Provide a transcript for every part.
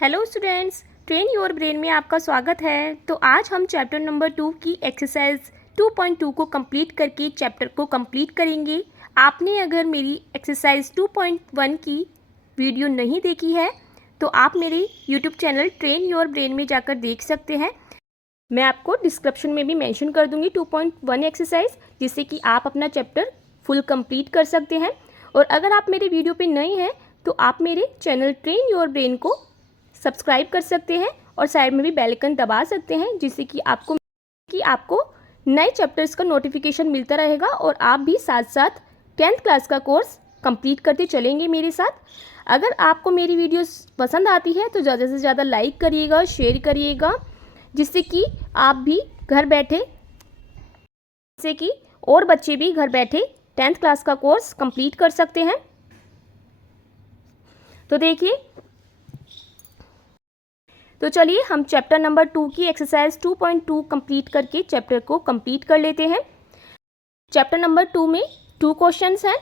Hello students, train your brain में आपका स्वागत है। तो आज हम चैप्टर नंबर 2 की एक्सरसाइज 2.2 को कंप्लीट करके चैप्टर को कंप्लीट करेंगे। आपने अगर मेरी एक्सरसाइज 2.1 की वीडियो नहीं देखी है तो आप मेरे YouTube channel train your brain में जाकर देख सकते हैं। मैं आपको डिस्क्रिप्शन में भी मेंशन कर दूंगी 2.1 एक्सरसाइज, जिससे कि आप अपना चैप्टर फुल कंप्लीट कर सकते हैं। और अगर आप मेरे वीडियो पे नए हैं तो आप मेरे चैनल ट्रेन योर ब्रेन को सब्सक्राइब कर सकते हैं और साइड में भी बेल आइकन दबा सकते हैं, जिससे कि आपको नए चैप्टर्स का नोटिफिकेशन मिलता रहेगा और आप भी साथ साथ 10th क्लास का कोर्स कंप्लीट करते चलेंगे मेरे साथ। अगर आपको मेरी वीडियोस पसंद आती है तो ज़्यादा से ज़्यादा लाइक करिएगा, शेयर करिएगा, जिससे कि आप भी घर बैठे जिससे कि और बच्चे भी घर बैठे 10th क्लास का कोर्स कंप्लीट कर सकते हैं। तो देखिए, तो चलिए हम चैप्टर नंबर 2 की एक्सरसाइज 2.2 कंप्लीट करके चैप्टर को कंप्लीट कर लेते हैं। चैप्टर नंबर 2 में 2 क्वेश्चंस हैं,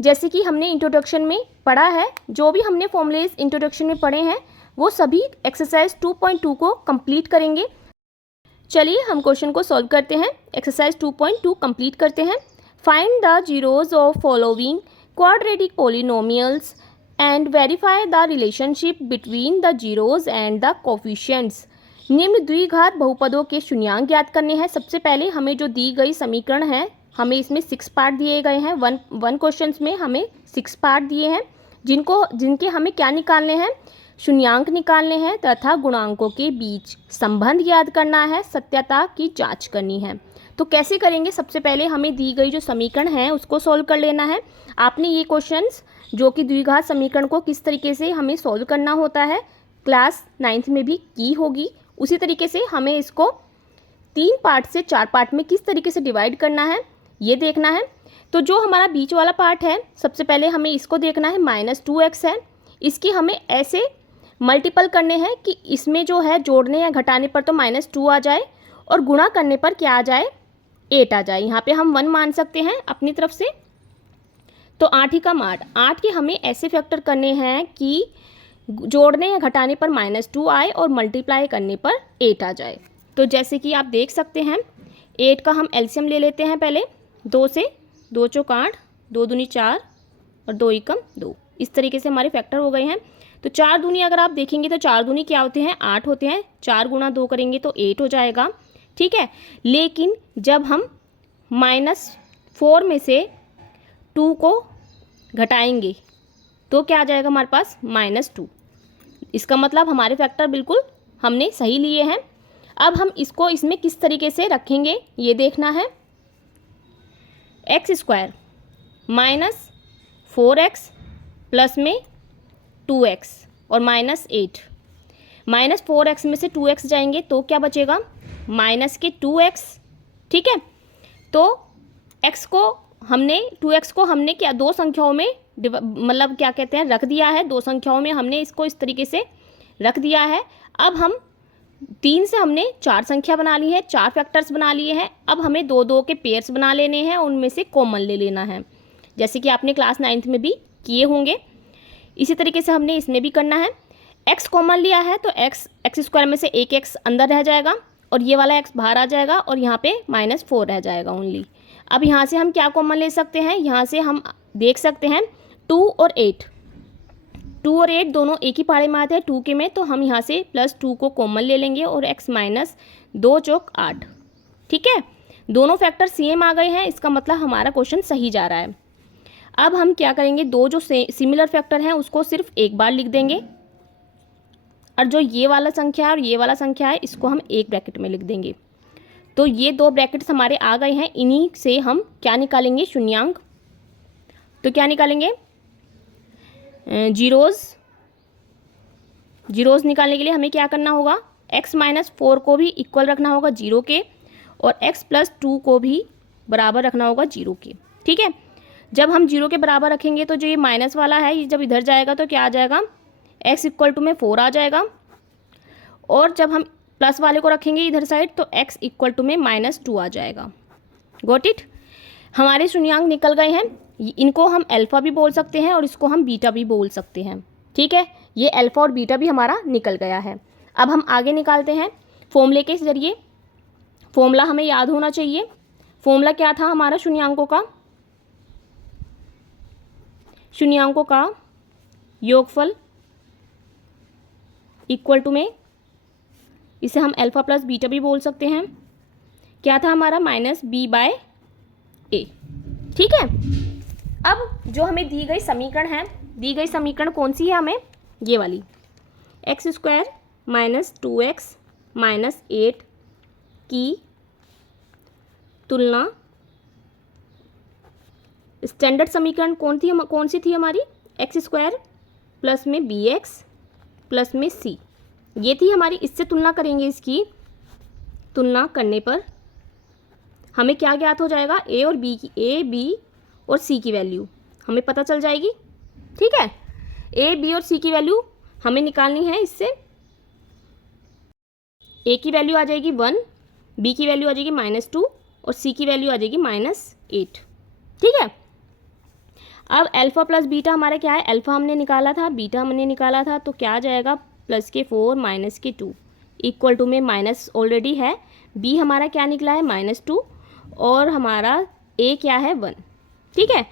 जैसे कि हमने इंट्रोडक्शन में पढ़ा है। जो भी हमने फॉर्मूलेज इंट्रोडक्शन में पढ़े हैं वो सभी एक्सरसाइज 2.2 को कंप्लीट करेंगे। चलिए हम क्वेश्चन को सॉल्व करते हैं। एक्सरसाइज 2.2 कंप्लीट करते हैं। Find the zeros of following quadratic polynomials and verify the relationship between the zeros and the coefficients। निम्न द्विघात बहुपदों के शून्यांक ज्ञात करने हैं। सबसे पहले हमें जो दी गई समीकरण है, हमें इसमें 6 पार्ट दिए गए हैं। वन क्वेश्चन में हमें 6 पार्ट दिए हैं, जिनके हमें क्या निकालने हैं, शून्यांक निकालने हैं तथा गुणांकों के बीच संबंध याद करना है, सत्यता की जांच करनी है। तो कैसे करेंगे? सबसे पहले हमें दी गई जो समीकरण है उसको सॉल्व कर लेना है। आपने ये क्वेश्चंस जो कि द्विघात समीकरण को किस तरीके से हमें सॉल्व करना होता है क्लास 9th में भी की होगी, उसी तरीके से हमें इसको 3 पार्ट से 4 पार्ट में किस तरीके से डिवाइड करना है ये देखना है। तो जो हमारा बीच वाला पार्ट है, सबसे पहले हमें इसको देखना है। -2x है, इसकी हमें ऐसे मल्टीपल करने हैं कि इसमें जो है जोड़ने या घटाने पर तो -2 आ जाए और गुणा करने पर क्या आ जाए, 8 आ जाए। यहाँ पे हम 1 मान सकते हैं अपनी तरफ से। तो 8 ही कम 8 के हमें ऐसे फैक्टर करने हैं कि जोड़ने या घटाने पर -2 आए और मल्टीप्लाई करने पर 8 आ जाए। तो जैसे कि आप देख सकते हैं, 8 का हम एलसीएम ले लेते हैं पहले। 2 से 2 चौक 8, 2 दूनी 4 और 2 एकम 2। इस तरीके से हमारे फैक्टर हो गए हैं। तो 4 दूनी अगर आप देखेंगे तो 4 दूनी क्या होते हैं, 8 होते हैं। 4 गुणा 2 करेंगे तो 8 हो जाएगा, ठीक है। लेकिन जब हम -4 में से 2 को घटाएंगे तो क्या आ जाएगा हमारे पास, -2। इसका मतलब हमारे फैक्टर बिल्कुल हमने सही लिए हैं। अब हम इसको इसमें किस तरीके से रखेंगे ये देखना है। x² -4x प्लस में 2x और -8। -4x में से 2x जाएंगे तो क्या बचेगा, -2x, ठीक है। तो x को हमने क्या 2 संख्याओं में मतलब क्या कहते हैं, रख दिया है। 2 संख्याओं में हमने इसको इस तरीके से रख दिया है। अब हम 3 से हमने 4 संख्या बना ली है, 4 फैक्टर्स बना लिए हैं। अब हमें 2-2 के पेयर्स बना लेने हैं, उनमें से कॉमन ले लेना है, जैसे कि आपने क्लास 9th में भी किए होंगे। इसी तरीके से हमने इसमें भी करना है। x कॉमन लिया है तो x² में से एक x अंदर रह जाएगा और ये वाला x बाहर आ जाएगा और यहाँ पे -4 रह जाएगा ओनली। अब यहाँ से हम क्या कॉमन ले सकते हैं, यहाँ से हम देख सकते हैं 2 और 8 दोनों एक ही पाड़े में आते हैं 2 के में, तो हम यहाँ से +2 को कॉमन ले लेंगे और x -2 चौक 8, ठीक है। दोनों फैक्टर सेम आ गए हैं, इसका मतलब हमारा क्वेश्चन सही जा रहा है। अब हम क्या करेंगे, 2 जो सिमिलर फैक्टर हैं उसको सिर्फ एक बार लिख देंगे और जो ये वाला संख्या है और ये वाला संख्या है इसको हम एक ब्रैकेट में लिख देंगे। तो ये 2 ब्रैकेट्स हमारे आ गए हैं। इन्हीं से हम क्या निकालेंगे, शून्यांक। तो क्या निकालेंगे, जीरोज निकालने के लिए हमें क्या करना होगा, x -4 को भी इक्वल रखना होगा 0 के और x +2 को भी बराबर रखना होगा 0 के, ठीक है। जब हम 0 के बराबर रखेंगे तो जो ये माइनस वाला है ये जब इधर जाएगा तो क्या आ जाएगा, x = में 4 आ जाएगा। और जब हम प्लस वाले को रखेंगे इधर साइड तो x = में -2 आ जाएगा। Got it. हमारे शून्यांक निकल गए हैं। इनको हम अल्फा भी बोल सकते हैं और इसको हम बीटा भी बोल सकते हैं, ठीक है। ये अल्फ़ा और बीटा भी हमारा निकल गया है। अब हम आगे निकालते हैं फॉर्मूले के ज़रिए। फॉर्मूला हमें याद होना चाहिए। फॉर्मूला क्या था हमारा शून्यांकों का? शून्यांकों का योगफल इक्वल टू में, इसे हम अल्फ़ा प्लस बीटा भी बोल सकते हैं, क्या था हमारा? माइनस बी बाय ए। ठीक है। अब जो हमें दी गई समीकरण है, दी गई समीकरण कौन सी है हमें? ये वाली, x square minus 2x minus 8 की तुलना, स्टैंडर्ड समीकरण कौन सी थी हमारी? एक्स स्क्वायर प्लस में बी एक्स प्लस में सी, ये थी हमारी। इससे तुलना करेंगे, इसकी तुलना करने पर हमें क्या ज्ञात हो जाएगा? ए और बी की, ए बी और सी की वैल्यू हमें पता चल जाएगी। ठीक है। ए बी और सी की वैल्यू हमें निकालनी है। इससे ए की वैल्यू आ जाएगी 1, बी की वैल्यू आ जाएगी -2 और सी की वैल्यू आ जाएगी -8। ठीक है। अब अल्फ़ा प्लस बीटा हमारा क्या है? अल्फ़ा हमने निकाला था, बीटा हमने निकाला था, तो क्या आ जाएगा? +4 -2 इक्वल टू में माइनस ऑलरेडी है, बी हमारा क्या निकला है? -2 और हमारा ए क्या है? 1। ठीक है।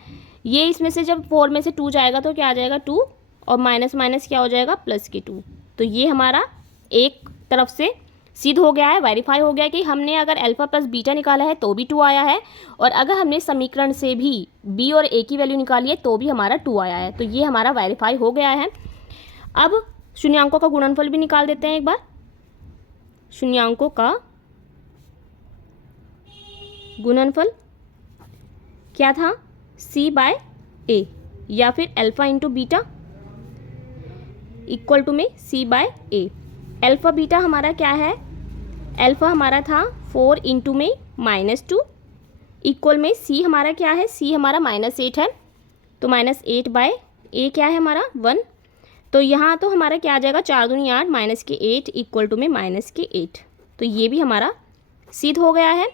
ये इसमें से जब 4 में से 2 जाएगा तो क्या आ जाएगा? 2 और माइनस माइनस क्या हो जाएगा? +2। तो ये हमारा एक तरफ से सिद्ध हो गया है, वेरीफाई हो गया कि हमने अगर अल्फ़ा प्लस बीटा निकाला है तो भी 2 आया है, और अगर हमने समीकरण से भी बी और ए की वैल्यू निकाली है तो भी हमारा 2 आया है। तो ये हमारा वेरीफाई हो गया है। अब शून्यांकों का गुणनफल भी निकाल देते हैं एक बार। शून्यांकों का गुणनफल क्या था? सी बाय ए या फिर alpha into beta equal to में C by A. Alpha beta हमारा क्या है? अल्फ़ा हमारा था 4 इंटू में -2 इक्वल में सी हमारा क्या है? सी हमारा -8 है, तो -8 बाय ए क्या है हमारा? 1। तो यहाँ तो हमारा क्या आ जाएगा? 4 दूनी 8 -8 इक्वल टू में -8। तो ये भी हमारा सिद्ध हो गया है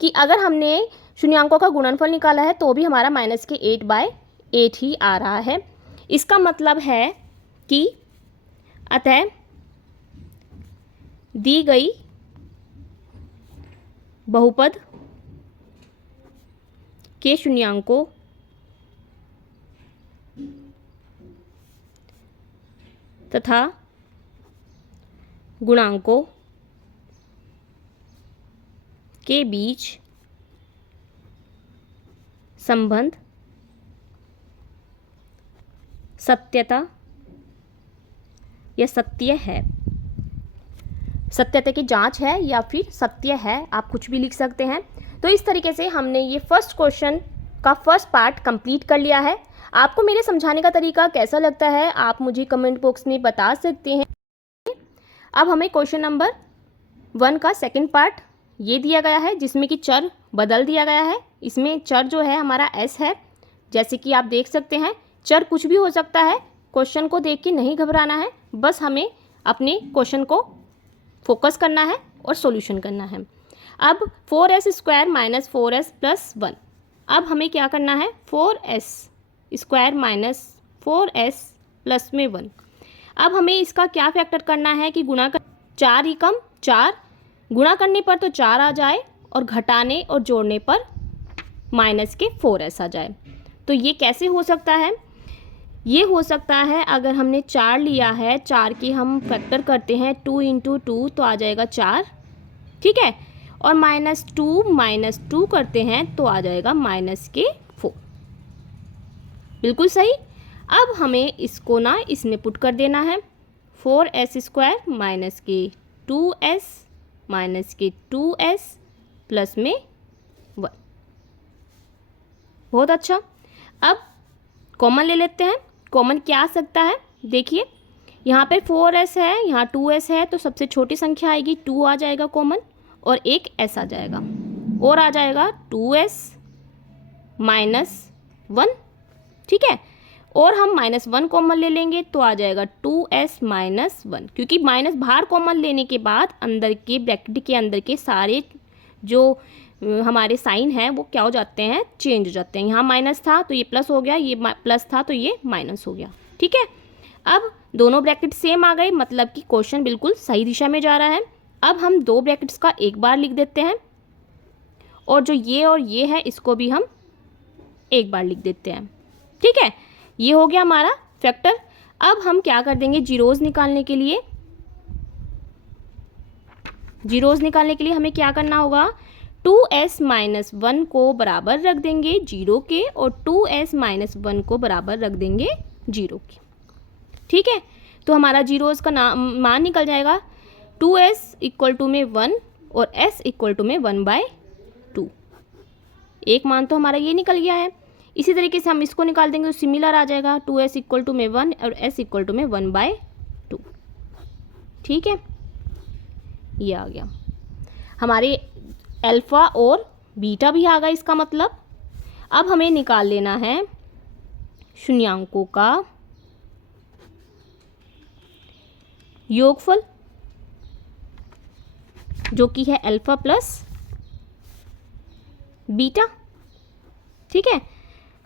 कि अगर हमने शून्यांकों का गुणनफल निकाला है तो भी हमारा -8/8 ही आ रहा है। इसका मतलब है कि अतः दी गई बहुपद के शून्यांकों तथा गुणांकों के बीच संबंध सत्यता या सत्य है। सत्यता की जांच है या फिर सत्य है, आप कुछ भी लिख सकते हैं। तो इस तरीके से हमने ये फर्स्ट क्वेश्चन का फर्स्ट पार्ट कंप्लीट कर लिया है। आपको मेरे समझाने का तरीका कैसा लगता है आप मुझे कमेंट बॉक्स में बता सकते हैं। अब हमें क्वेश्चन नंबर 1 का सेकंड पार्ट ये दिया गया है जिसमें कि चर बदल दिया गया है। इसमें चर जो है हमारा s है, जैसे कि आप देख सकते हैं। चर कुछ भी हो सकता है, क्वेश्चन को देख के नहीं घबराना है, बस हमें अपने क्वेश्चन को फोकस करना है और सॉल्यूशन करना है। अब 4s square minus 4s plus 1, अब हमें क्या करना है? 4s square minus 4s plus में 1। अब हमें इसका क्या फैक्टर करना है कि गुणा कर 4 ही कम 4, गुणा करने पर तो 4 आ जाए और घटाने और जोड़ने पर माइनस के 4s आ जाए। तो ये कैसे हो सकता है? ये हो सकता है अगर हमने 4 लिया है, 4 की हम फैक्टर करते हैं 2 इंटू 2 तो आ जाएगा 4, ठीक है, और -2 करते हैं तो आ जाएगा -4। बिल्कुल सही। अब हमें इसको ना इसमें पुट कर देना है। 4s स्क्वायर माइनस के 2s माइनस के 2s प्लस में 1। बहुत अच्छा। अब कॉमन ले लेते हैं। कॉमन क्या आ सकता है? देखिए यहाँ पे 4s है, यहाँ 2s है, तो सबसे छोटी संख्या आएगी 2 आ जाएगा कॉमन, और एक s आ जाएगा, और आ जाएगा 2s माइनस 1, ठीक है, और हम -1 कॉमन ले लेंगे तो आ जाएगा 2s माइनस 1, क्योंकि माइनस बाहर कॉमन लेने के बाद अंदर के ब्रैकेट के अंदर के सारे जो हमारे साइन हैं वो क्या हो जाते हैं? चेंज हो जाते हैं। यहाँ माइनस था तो ये प्लस हो गया, ये प्लस था तो ये माइनस हो गया, ठीक है। अब दोनों ब्रैकेट सेम आ गए, मतलब कि क्वेश्चन बिल्कुल सही दिशा में जा रहा है। अब हम दो ब्रैकेट्स का एक बार लिख देते हैं और जो ये और ये है इसको भी हम एक बार लिख देते हैं। ठीक है, ये हो गया हमारा फैक्टर। अब हम क्या कर देंगे, जीरोज़ निकालने के लिए, जीरोज़ निकालने के लिए हमें क्या करना होगा, 2s माइनस 1 को बराबर रख देंगे 0 के और 2s माइनस 1 को बराबर रख देंगे 0 के। ठीक है, तो हमारा जीरोज़ का मान निकल जाएगा 2s इक्वल टू में 1 और s इक्वल टू में 1/2। एक मान तो हमारा ये निकल गया है। इसी तरीके से हम इसको निकाल देंगे तो सिमिलर आ जाएगा, 2s इक्वल टू में 1 और s इक्वल टू में 1/2। ठीक है, ये आ गया हमारे अल्फ़ा और बीटा भी आ गया। इसका मतलब अब हमें निकाल लेना है शून्यांकों का योगफल, जो कि है अल्फ़ा प्लस बीटा। ठीक है,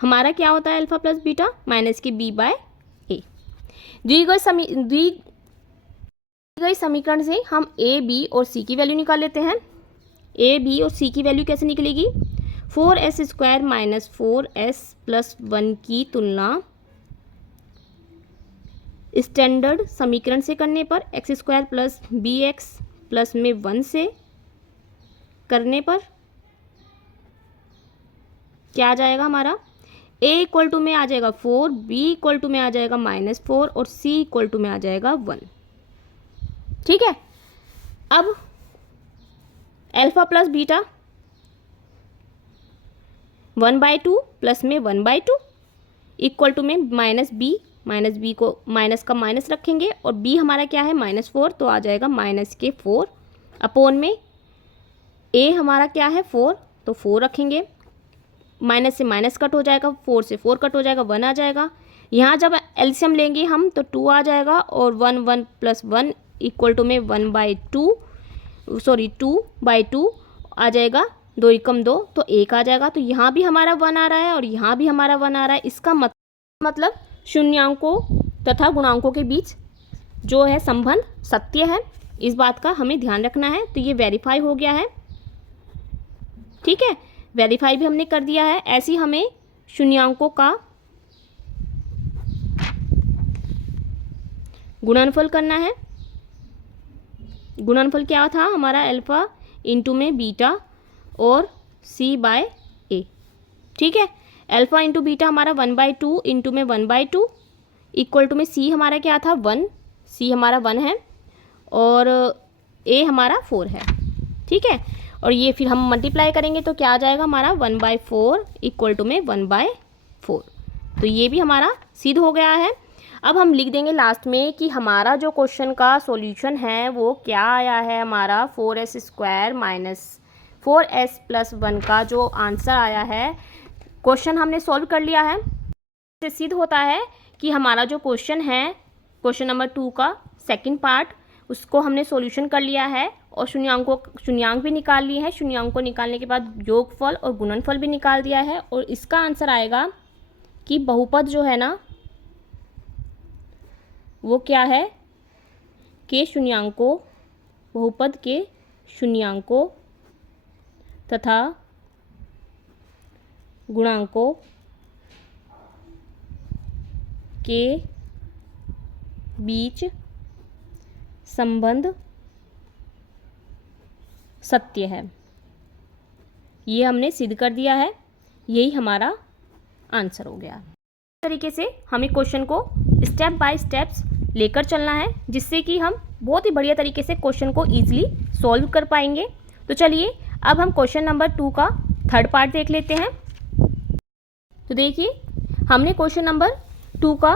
हमारा क्या होता है अल्फ़ा प्लस बीटा, माइनस के b/a। दी गई समीकरण से हम a, b और c की वैल्यू निकाल लेते हैं। a, b और c की वैल्यू कैसे निकलेगी, 4s² माइनस 4s प्लस 1 की तुलना स्टैंडर्ड समीकरण से करने पर x² प्लस bx प्लस में 1 से करने पर क्या आ जाएगा हमारा, a इक्वल टू में आ जाएगा 4, b इक्वल टू में आ जाएगा -4 और c इक्वल टू में आ जाएगा 1। ठीक है, अब अल्फ़ा प्लस बीटा 1/2 प्लस में 1/2 इक्वल टू में माइनस बी को माइनस का माइनस रखेंगे और b हमारा क्या है -4, तो आ जाएगा -4 अपॉन में a हमारा क्या है 4, तो 4 रखेंगे, माइनस से माइनस कट हो जाएगा, 4 से 4 कट हो जाएगा, 1 आ जाएगा। यहाँ जब एलसीएम लेंगे हम तो 2 आ जाएगा और 1 प्लस 1 इक्वल टू में 2/2 आ जाएगा, 2 एकम 2 तो 1 आ जाएगा। तो यहाँ भी हमारा 1 आ रहा है और यहाँ भी हमारा 1 आ रहा है। इसका मतलब शून्यांकों तथा गुणांकों के बीच जो है संबंध सत्य है, इस बात का हमें ध्यान रखना है। तो ये वेरीफाई हो गया है। ठीक है, वेरीफाई भी हमने कर दिया है। ऐसे ही हमें शून्यांकों का गुणनफल करना है। गुणनफल क्या था हमारा, अल्फ़ा इंटू में बीटा और c/a। ठीक है, अल्फ़ा इंटू बीटा हमारा 1/2 इंटू में 1/2 इक्वल टू में c हमारा क्या था 1, c हमारा 1 है और a हमारा 4 है। ठीक है, और ये फिर हम मल्टीप्लाई करेंगे तो क्या आ जाएगा हमारा 1/4 इक्वल टू में 1/4। तो ये भी हमारा सिद्ध हो गया है। अब हम लिख देंगे लास्ट में कि हमारा जो क्वेश्चन का सॉल्यूशन है वो क्या आया है, हमारा 4s² माइनस 4s प्लस 1 का जो आंसर आया है, क्वेश्चन हमने सॉल्व कर लिया है। इससे सिद्ध होता है कि हमारा जो क्वेश्चन है, क्वेश्चन नंबर 2 का सेकंड पार्ट, उसको हमने सॉल्यूशन कर लिया है और शून्यांक भी निकाल लिए हैं। शून्यांक को निकालने के बाद योगफल और गुणनफल भी निकाल दिया है और इसका आंसर आएगा कि बहुपद जो है ना वो क्या है, के शून्यांकों, बहुपद के शून्यांकों तथा गुणांकों के बीच संबंध सत्य है। ये हमने सिद्ध कर दिया है, यही हमारा आंसर हो गया। इस तरीके से हमें क्वेश्चन को स्टेप बाय स्टेप्स लेकर चलना है, जिससे कि हम बहुत ही बढ़िया तरीके से क्वेश्चन को ईजिली सॉल्व कर पाएंगे। तो चलिए अब हम क्वेश्चन नंबर 2 का थर्ड पार्ट देख लेते हैं। तो देखिए, हमने क्वेश्चन नंबर 2 का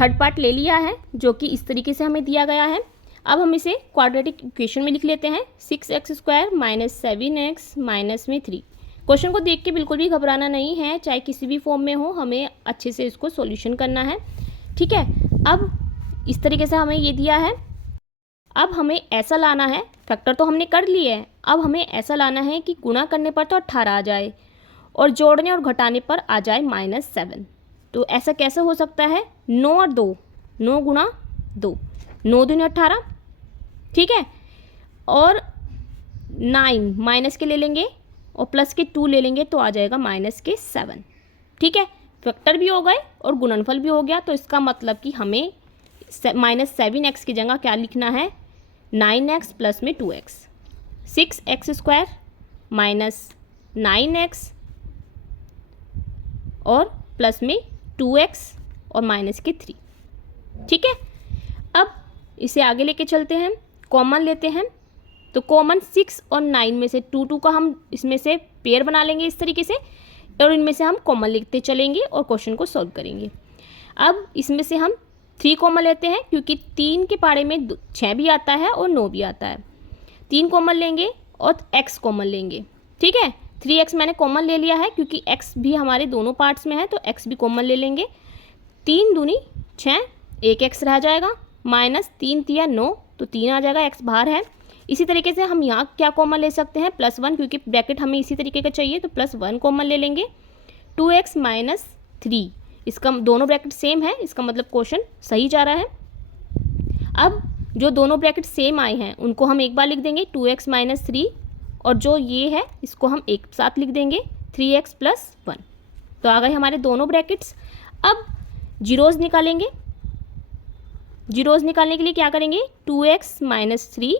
थर्ड पार्ट ले लिया है, जो कि इस तरीके से हमें दिया गया है। अब हम इसे क्वाड्रेटिक इक्वेशन में लिख लेते हैं, 6x² माइनस 7x माइनस में 3। क्वेश्चन को देख के बिल्कुल भी घबराना नहीं है, चाहे किसी भी फॉर्म में हो, हमें अच्छे से इसको सॉल्यूशन करना है। ठीक है, अब इस तरीके से हमें ये दिया है। अब हमें ऐसा लाना है, फैक्टर तो हमने कर लिए है, अब हमें ऐसा लाना है कि गुणा करने पर तो 18 आ जाए और जोड़ने और घटाने पर आ जाए -7। तो ऐसा कैसे हो सकता है, 9 और 2, 9 गुणा 2, 9 दूनी 18, ठीक है। और 9 माइनस के ले लेंगे और प्लस के 2 ले लेंगे तो आ जाएगा माइनस के 7, ठीक है। फैक्टर भी हो गए और गुणनफल भी हो गया, तो इसका मतलब कि हमें -7x की जगह क्या लिखना है, 9x प्लस में 2x, 6x² माइनस 9x और प्लस में 2x और माइनस के 3, ठीक है। अब इसे आगे लेके चलते हैं, कॉमन लेते हैं। तो कॉमन 6 और 9 में से 2 का हम इसमें से पेयर बना लेंगे इस तरीके से, और इनमें से हम कॉमन लिखते चलेंगे और क्वेश्चन को सॉल्व करेंगे। अब इसमें से हम 3 कॉमन लेते हैं, क्योंकि 3 के पाड़े में 6 भी आता है और 9 भी आता है। 3 कॉमन लेंगे और x कॉमन लेंगे, ठीक है। 3x मैंने कॉमन ले लिया है क्योंकि x भी हमारे दोनों पार्ट्स में है, तो x भी कॉमन ले लेंगे। 3 दूनी 6, 1x रह जाएगा, माइनस 3 तिया 9, तो 3 आ जाएगा, x बाहर है। इसी तरीके से हम यहाँ क्या कॉमन ले सकते हैं, +1, क्योंकि ब्रैकेट हमें इसी तरीके का चाहिए, तो +1 कॉमन ले लेंगे। 2x माइनस 3, इसका दोनों ब्रैकेट सेम है, इसका मतलब क्वेश्चन सही जा रहा है। अब जो दोनों ब्रैकेट सेम आए हैं उनको हम एक बार लिख देंगे, 2x माइनस 3, और जो ये है इसको हम एक साथ लिख देंगे, 3x प्लस 1। तो आ गए हमारे दोनों ब्रैकेट्स। अब जीरोज़ निकालेंगे। जीरोज़ निकालने के लिए क्या करेंगे, 2x माइनस 3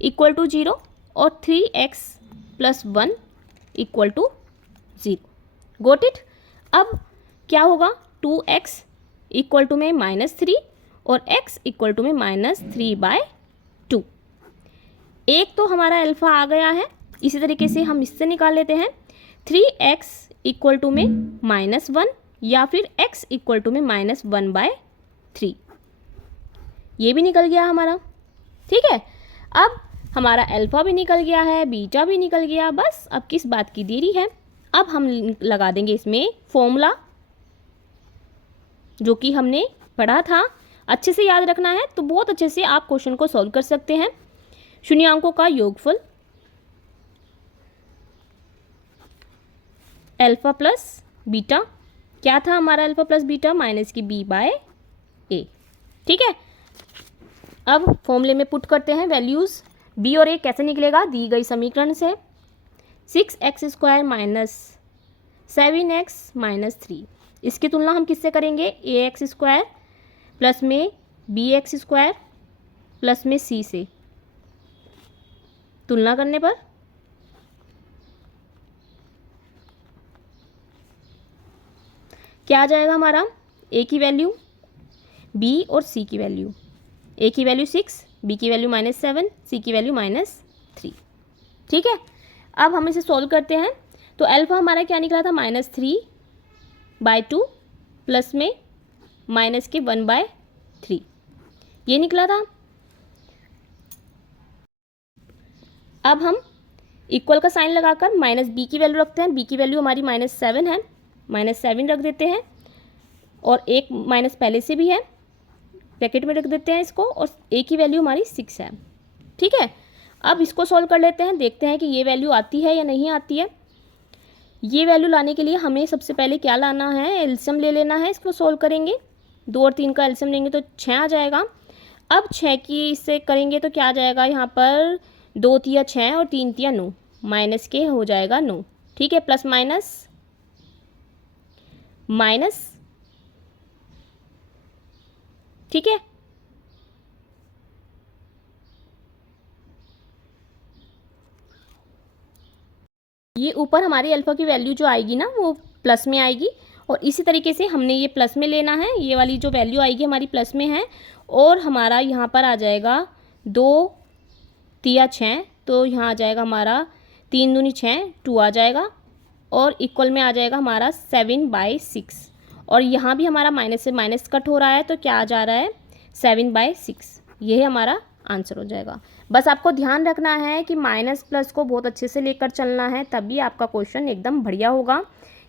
इक्वल टू 0 और 3x plus 1 equal to 0। Got it. अब क्या होगा, 2x इक्वल टू में -3 और x इक्वल टू में -3/2। एक तो हमारा अल्फ़ा आ गया है। इसी तरीके से हम इससे निकाल लेते हैं, 3x इक्वल टू में -1 या फिर x इक्वल टू में -1/3। ये भी निकल गया हमारा, ठीक है। अब हमारा अल्फ़ा भी निकल गया है, बीटा भी निकल गया, बस अब किस बात की देरी है। अब हम लगा देंगे इसमें फॉर्मूला, जो कि हमने पढ़ा था। अच्छे से याद रखना है, तो बहुत अच्छे से आप क्वेश्चन को सॉल्व कर सकते हैं। शून्यांकों का योगफल अल्फ़ा प्लस बीटा, क्या था हमारा अल्फ़ा प्लस बीटा, -b/a, ठीक है। अब फॉर्मूले में पुट करते हैं वैल्यूज़। b और a कैसे निकलेगा, दी गई समीकरण से, 6x² माइनस 7x माइनस 3। इसकी तुलना हम किससे करेंगे, ax² प्लस में bx² प्लस में c से। तुलना करने पर क्या आ जाएगा हमारा, a की वैल्यू, b और c की वैल्यू, a की वैल्यू 6, b की वैल्यू -7, c की वैल्यू -3, ठीक है। अब हम इसे सॉल्व करते हैं। तो अल्फ़ा हमारा क्या निकला था, -3/2 प्लस में -1/3, ये निकला था। अब हम इक्वल का साइन लगाकर -b की वैल्यू रखते हैं। b की वैल्यू हमारी -7 है, -7 रख देते हैं, और एक माइनस पहले से भी है, ब्रैकेट में रख देते हैं इसको, और a की वैल्यू हमारी 6 है, ठीक है। अब इसको सॉल्व कर लेते हैं, देखते हैं कि ये वैल्यू आती है या नहीं आती है। ये वैल्यू लाने के लिए हमें सबसे पहले क्या लाना है, एलसीएम ले लेना है। इसको सॉल्व करेंगे, 2 और 3 का एलसीएम लेंगे तो 6 आ जाएगा। अब 6 की इससे करेंगे तो क्या आ जाएगा, यहाँ पर 2 तिया 6 और 3 तिया 9, माइनस के हो जाएगा 9, ठीक है। प्लस माइनस माइनस, ठीक है। ये ऊपर हमारी अल्फ़ा की वैल्यू जो आएगी ना, वो प्लस में आएगी, और इसी तरीके से हमने ये प्लस में लेना है। ये वाली जो वैल्यू आएगी हमारी प्लस में है, और हमारा यहाँ पर आ जाएगा 2 तिया 6, तो यहाँ आ जाएगा हमारा 3 दूनी 6, 2 आ जाएगा, और इक्वल में आ जाएगा हमारा 7/6, और यहाँ भी हमारा माइनस से माइनस कट हो रहा है, तो क्या आ जा रहा है, 7/6। यही हमारा आंसर हो जाएगा। बस आपको ध्यान रखना है कि माइनस प्लस को बहुत अच्छे से लेकर चलना है, तभी आपका क्वेश्चन एकदम बढ़िया होगा।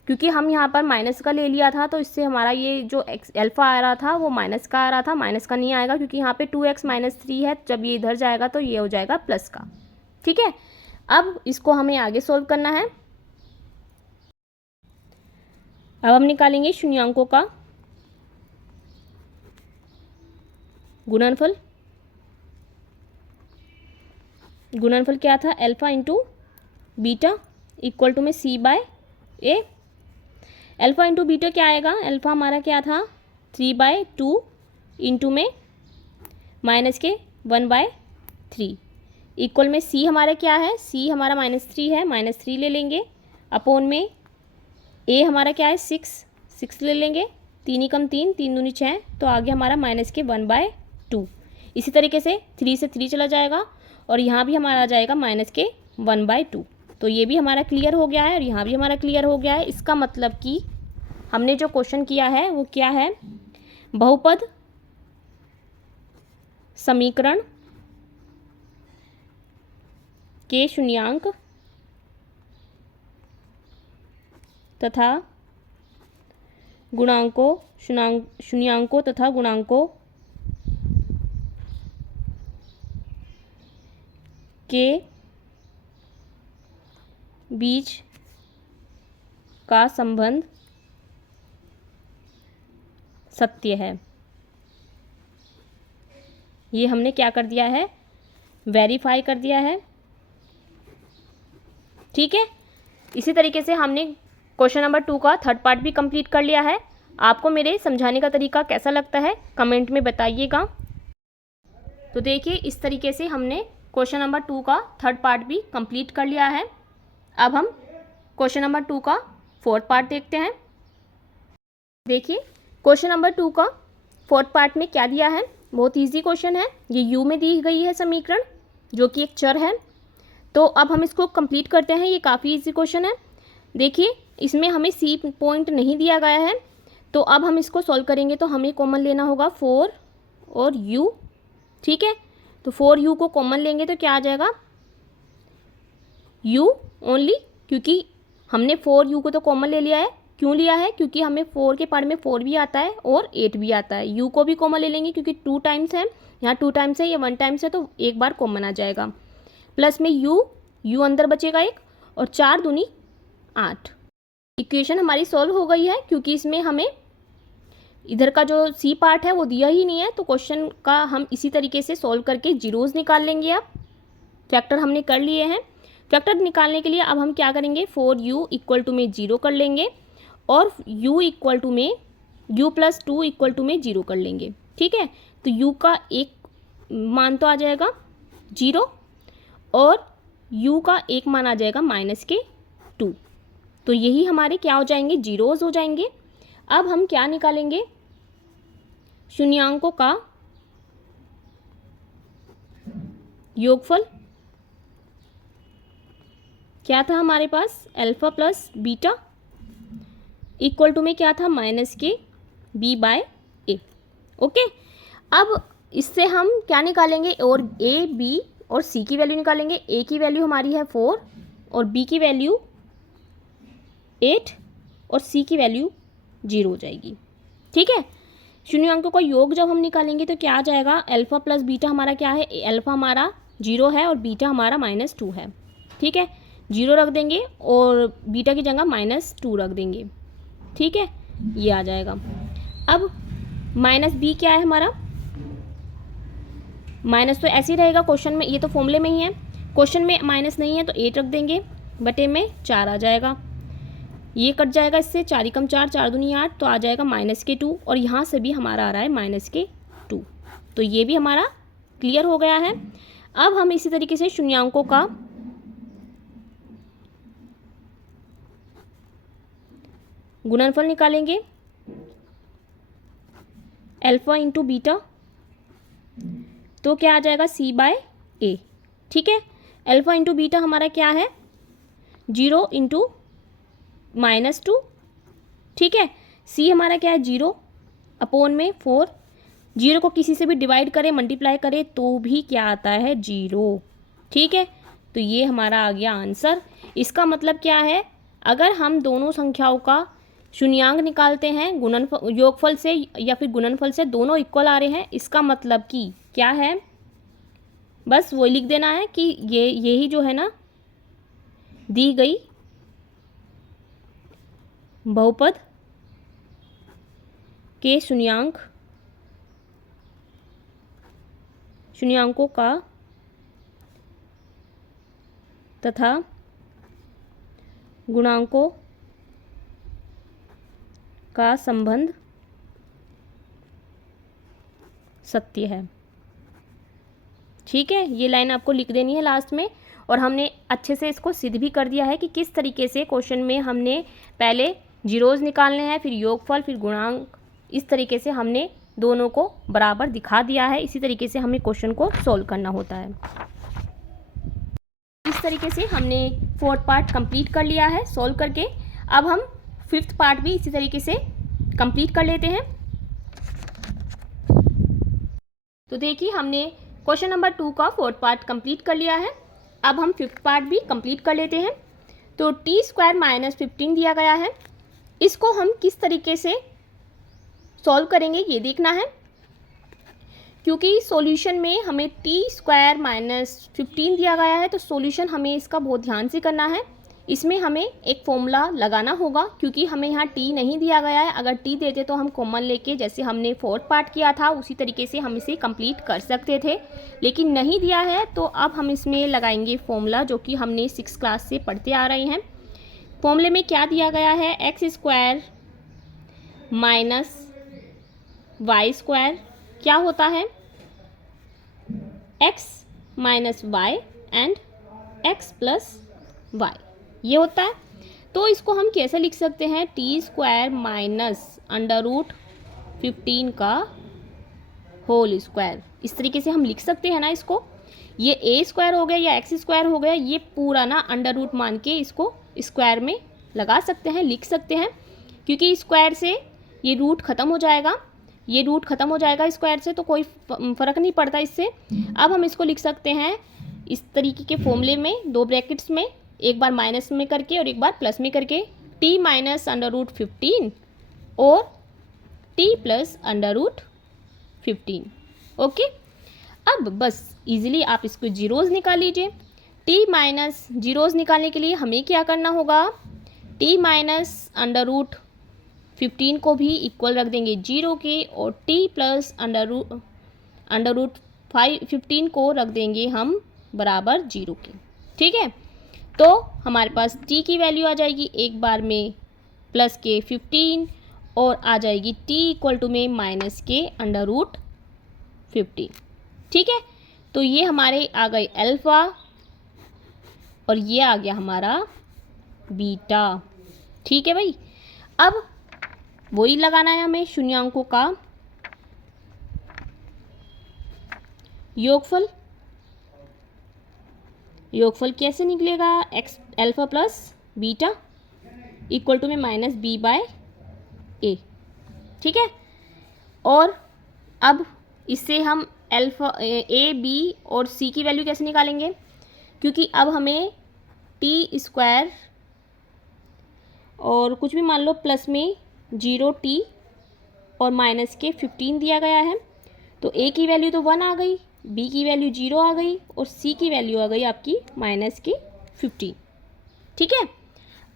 क्योंकि हम यहाँ पर माइनस का ले लिया था, तो इससे हमारा ये जो अल्फ़ा आ रहा था वो माइनस का आ रहा था, माइनस का नहीं आएगा, क्योंकि यहाँ पे 2x माइनस 3 है। जब ये इधर जाएगा तो ये हो जाएगा प्लस का, ठीक है। अब इसको हमें आगे सोल्व करना है। अब हम निकालेंगे शून्यांकों का गुणनफल क्या था, alpha into beta equal to में C by A. Alpha into beta क्या आएगा, अल्फा हमारा क्या था 3/2 इंटू में माइनस के 1/3 इक्वल में सी हमारा क्या है, सी हमारा -3 है, -3 ले लेंगे अपोन में ए हमारा क्या है 6 ले लेंगे, 3 एकम 3, 3 दूनी 6, तो आगे हमारा माइनस के 1/2। इसी तरीके से 3 से 3 चला जाएगा और यहाँ भी हमारा आ जाएगा माइनस के 1/2। तो ये भी हमारा क्लियर हो गया है और यहाँ भी हमारा क्लियर हो गया है। इसका मतलब कि हमने जो क्वेश्चन किया है वो क्या है, बहुपद समीकरण के शून्यांक तथा शून्यांकों तथा गुणांकों के बीच का संबंध सत्य है। ये हमने क्या कर दिया है, वेरीफाई कर दिया है। ठीक है, इसी तरीके से हमने क्वेश्चन नंबर 2 का थर्ड पार्ट भी कंप्लीट कर लिया है। आपको मेरे समझाने का तरीका कैसा लगता है कमेंट में बताइएगा। तो देखिए इस तरीके से हमने क्वेश्चन नंबर 2 का थर्ड पार्ट भी कंप्लीट कर लिया है। अब हम क्वेश्चन नंबर 2 का फोर्थ पार्ट देखते हैं। देखिए क्वेश्चन नंबर 2 का फोर्थ पार्ट में क्या दिया है, बहुत इजी क्वेश्चन है। ये यू में दी गई है समीकरण जो कि एक चर है। तो अब हम इसको कंप्लीट करते हैं। ये काफ़ी इजी क्वेश्चन है। देखिए इसमें हमें सी पॉइंट नहीं दिया गया है, तो अब हम इसको सॉल्व करेंगे तो हमें कॉमन लेना होगा 4 और यू। ठीक है, तो 4u को कॉमन लेंगे तो क्या आ जाएगा, u ओनली, क्योंकि हमने 4u को तो कॉमन ले लिया है। क्यों लिया है, क्योंकि हमें 4 के पार्ट में 4 भी आता है और 8 भी आता है। u को भी कॉमन ले लेंगे क्योंकि 2 टाइम्स है, यहाँ 2 टाइम्स है, ये 1 टाइम्स है, तो एक बार कॉमन आ जाएगा। प्लस में u अंदर बचेगा एक, और 4 दूनी 8। इक्वेशन हमारी सॉल्व हो गई है, क्योंकि इसमें हमें इधर का जो सी पार्ट है वो दिया ही नहीं है। तो क्वेश्चन का हम इसी तरीके से सॉल्व करके जीरोज़ निकाल लेंगे। अब फैक्टर हमने कर लिए हैं। फैक्टर निकालने के लिए अब हम क्या करेंगे, 4u इक्वल टू में 0 कर लेंगे और u इक्वल टू में u+2 इक्वल टू में 0 कर लेंगे। ठीक है, तो u का एक मान तो आ जाएगा 0 और u का एक मान आ जाएगा -2। तो यही हमारे क्या हो जाएंगे, जीरोज़ हो जाएंगे। अब हम क्या निकालेंगे, शून्यांकों का योगफल। क्या था हमारे पास, alpha plus beta equal to में क्या था, -b/a। ओके, अब इससे हम क्या निकालेंगे, और a, b और c की वैल्यू निकालेंगे। a की वैल्यू हमारी है 4 और b की वैल्यू 8 और c की वैल्यू 0 हो जाएगी। ठीक है, शून्यांकों का योग जब हम निकालेंगे तो क्या आ जाएगा, अल्फा प्लस बीटा हमारा क्या है, अल्फा हमारा 0 है और बीटा हमारा -2 है। ठीक है, 0 रख देंगे और बीटा की जगह -2 रख देंगे। ठीक है, ये आ जाएगा। अब -b क्या है हमारा, माइनस तो ऐसे ही रहेगा क्वेश्चन में, ये तो फॉर्मूले में ही है। क्वेश्चन में माइनस नहीं है तो 8 रख देंगे, बटे में 4 आ जाएगा। ये कट जाएगा इससे, 4 एकम 4, 4 दूनी 8, तो आ जाएगा -2 और यहाँ से भी हमारा आ रहा है -2। तो ये भी हमारा क्लियर हो गया है। अब हम इसी तरीके से शून्यांकों का गुणनफल निकालेंगे। अल्फा इंटू बीटा तो क्या आ जाएगा, c/a। ठीक है, अल्फा इंटू बीटा हमारा क्या है, 0 इंटू -2। ठीक है, c हमारा क्या है 0 अपोन में 4। 0 को किसी से भी डिवाइड करें, मल्टीप्लाई करें तो भी क्या आता है, 0। ठीक है, तो ये हमारा आ गया आंसर। इसका मतलब क्या है, अगर हम दोनों संख्याओं का शून्यांक निकालते हैं गुणनफल योगफल से या फिर गुणनफल से, दोनों इक्वल आ रहे हैं, इसका मतलब कि क्या है, बस वही लिख देना है कि यही जो है ना दी गई बहुपद के शून्यांक शून्यांकों का तथा गुणांकों का संबंध सत्य है। ठीक है, ये लाइन आपको लिख देनी है लास्ट में। और हमने अच्छे से इसको सिद्ध भी कर दिया है कि किस तरीके से क्वेश्चन में हमने पहले जीरोज़ निकालने हैं, फिर योगफल, फिर गुणांक। इस तरीके से हमने दोनों को बराबर दिखा दिया है। इसी तरीके से हमें क्वेश्चन को सॉल्व करना होता है। इस तरीके से हमने 4th पार्ट कंप्लीट कर लिया है सॉल्व करके। अब हम 5th पार्ट भी इसी तरीके से कंप्लीट कर लेते हैं। तो देखिए, हमने क्वेश्चन नंबर 2 का 4th पार्ट कंप्लीट कर लिया है। अब हम 5th पार्ट भी कंप्लीट कर लेते हैं। तो t² - 15 दिया गया है, इसको हम किस तरीके से सॉल्व करेंगे ये देखना है, क्योंकि सॉल्यूशन में हमें t² - 15 दिया गया है। तो सॉल्यूशन हमें इसका बहुत ध्यान से करना है। इसमें हमें एक फॉर्मूला लगाना होगा, क्योंकि हमें यहाँ t नहीं दिया गया है। अगर t देते तो हम कॉमन लेके, जैसे हमने 4th पार्ट किया था उसी तरीके से हम इसे कंप्लीट कर सकते थे, लेकिन नहीं दिया है। तो अब हम इसमें लगाएंगे फॉर्मूला, जो कि हमने 6th क्लास से पढ़ते आ रहे हैं। फॉर्मूले में क्या दिया गया है, x² - y² क्या होता है, x - y and x + y ये होता है। तो इसको हम कैसे लिख सकते हैं, t² - √15 का होल स्क्वायर। इस तरीके से हम लिख सकते हैं ना इसको। ये a² हो गया या x² हो गया, ये पूरा ना अंडर रूट मान के इसको स्क्वायर में लगा सकते हैं, लिख सकते हैं, क्योंकि स्क्वायर से ये रूट ख़त्म हो जाएगा। ये रूट ख़त्म हो जाएगा स्क्वायर से, तो कोई फ़र्क नहीं पड़ता इससे। अब हम इसको लिख सकते हैं इस तरीके के फॉर्मूले में, 2 ब्रैकेट्स में, एक बार माइनस में करके और एक बार प्लस में करके, t - √15 और t + √15। ओके, अब बस इजीली आप इसको जीरोज़ निकाल लीजिए। जीरोज़ निकालने के लिए हमें क्या करना होगा, t - √15 को भी इक्वल रख देंगे 0 के, और t + √15 को रख देंगे हम बराबर 0 के। ठीक है, तो हमारे पास t की वैल्यू आ जाएगी एक बार में प्लस के 15, और आ जाएगी t = में माइनस के √15। ठीक है, तो ये हमारे आ गए अल्फ़ा और ये आ गया हमारा बीटा। ठीक है भाई, अब वही लगाना है हमें शून्यांकों का योगफल। योगफल कैसे निकलेगा, अल्फ़ा प्लस बीटा = में -b/a। ठीक है, और अब इससे हम अल्फ़ा a, b और c की वैल्यू कैसे निकालेंगे, क्योंकि अब हमें t² और कुछ भी मान लो प्लस में 0t और माइनस के 15 दिया गया है। तो a की वैल्यू तो 1 आ गई, b की वैल्यू 0 आ गई, और c की वैल्यू आ गई आपकी -15। ठीक है,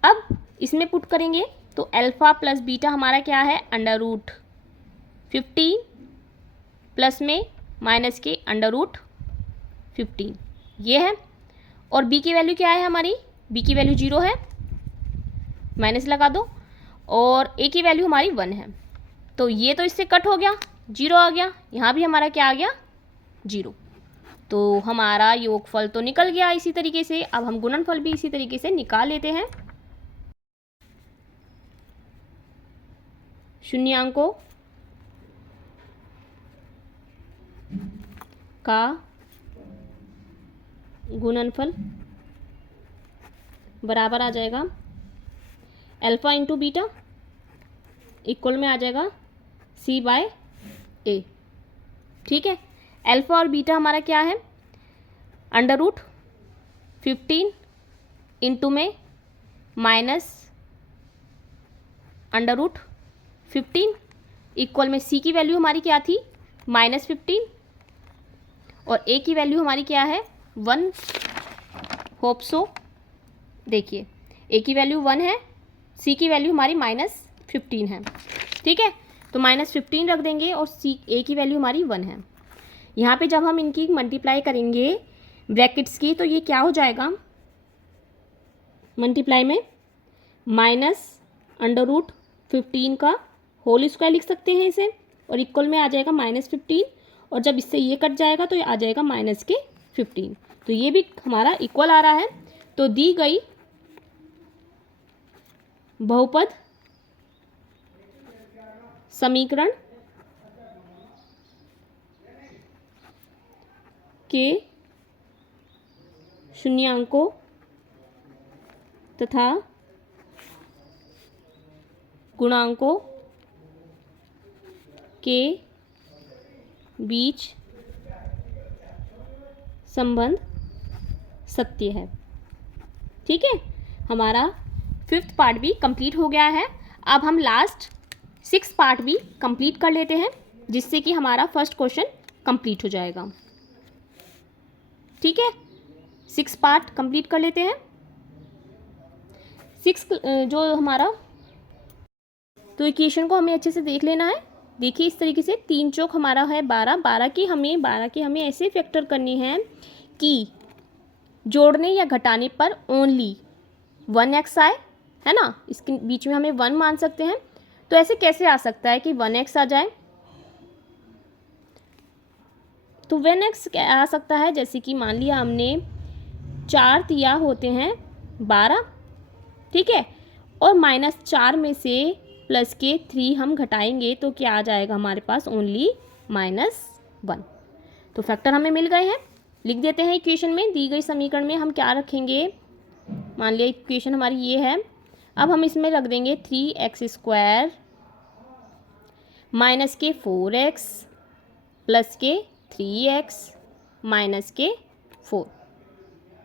अब इसमें पुट करेंगे तो अल्फ़ा प्लस बीटा हमारा क्या है, √15 प्लस में माइनस के √15 ये है। और b की वैल्यू क्या है हमारी, b की वैल्यू 0 है, माइनस लगा दो, और a की वैल्यू हमारी 1 है। तो ये तो इससे कट हो गया, 0 आ गया, यहाँ भी हमारा क्या आ गया, 0। तो हमारा योगफल तो निकल गया इसी तरीके से। अब हम गुणनफल भी इसी तरीके से निकाल लेते हैं। शून्यांकों का गुणनफल बराबर आ जाएगा अल्फ़ा × बीटा इक्वल में आ जाएगा c/a। ठीक है, अल्फ़ा और बीटा हमारा क्या है, √15 इंटू में माइनस √15 इक्वल में c की वैल्यू हमारी क्या थी, -15, और a की वैल्यू हमारी क्या है, 1। होप सो, देखिए a की वैल्यू 1 है, c की वैल्यू हमारी -15 है। ठीक है, तो -15 रख देंगे और a की वैल्यू हमारी 1 है। यहाँ पे जब हम इनकी मल्टीप्लाई करेंगे ब्रैकेट्स की, तो ये क्या हो जाएगा, मल्टीप्लाई में -√15 का होल स्क्वायर लिख सकते हैं इसे, और इक्वल में आ जाएगा -15, और जब इससे ये कट जाएगा तो ये आ जाएगा -15। तो ये भी हमारा इक्वल आ रहा है। तो दी गई बहुपद समीकरण के शून्यांकों तथा गुणांकों के बीच संबंध सत्य है। ठीक है, हमारा 5th पार्ट भी कंप्लीट हो गया है। अब हम लास्ट 6th पार्ट भी कंप्लीट कर लेते हैं, जिससे कि हमारा फर्स्ट क्वेश्चन कंप्लीट हो जाएगा। ठीक है, 6 पार्ट कंप्लीट कर लेते हैं। 6 जो हमारा, तो इक्वेशन को हमें अच्छे से देख लेना है। देखिए इस तरीके से 3 चौक हमारा है 12, 12 की हमें ऐसे फैक्टर करनी है कि जोड़ने या घटाने पर ओनली 1x आए, है ना। इसके बीच में हमें 1 मान सकते हैं। तो ऐसे कैसे आ सकता है कि 1x आ जाए, तो 1x क्या आ सकता है, जैसे कि मान लिया हमने 4 तिया होते हैं 12, ठीक है, और -4 में से प्लस के 3 हम घटाएंगे तो क्या आ जाएगा हमारे पास, ओनली -1। तो फैक्टर हमें मिल गए हैं। लिख देते हैं इक्वेशन में, दी गई समीकरण में हम क्या रखेंगे, मान लिया इक्वेशन हमारी ये है। अब हम इसमें रख देंगे 3x² माइनस के 4x प्लस के 3x माइनस के 4,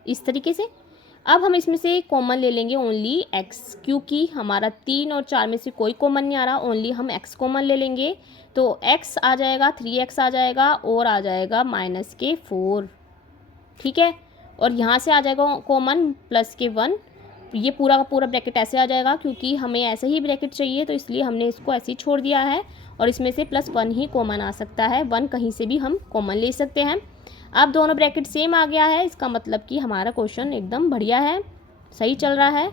इस तरीके से। अब हम इसमें से कॉमन ले लेंगे ओनली x, क्योंकि हमारा 3 और 4 में से कोई कॉमन नहीं आ रहा, ओनली हम x कॉमन ले लेंगे। तो x आ जाएगा, 3x आ जाएगा और आ जाएगा -4। ठीक है, और यहाँ से आ जाएगा कॉमन प्लस के 1। ये पूरा का पूरा ब्रैकेट ऐसे आ जाएगा, क्योंकि हमें ऐसे ही ब्रैकेट चाहिए, तो इसलिए हमने इसको ऐसे ही छोड़ दिया है। और इसमें से +1 ही कॉमन आ सकता है, 1 कहीं से भी हम कॉमन ले सकते हैं। अब दोनों ब्रैकेट सेम आ गया है, इसका मतलब कि हमारा क्वेश्चन एकदम बढ़िया है, सही चल रहा है।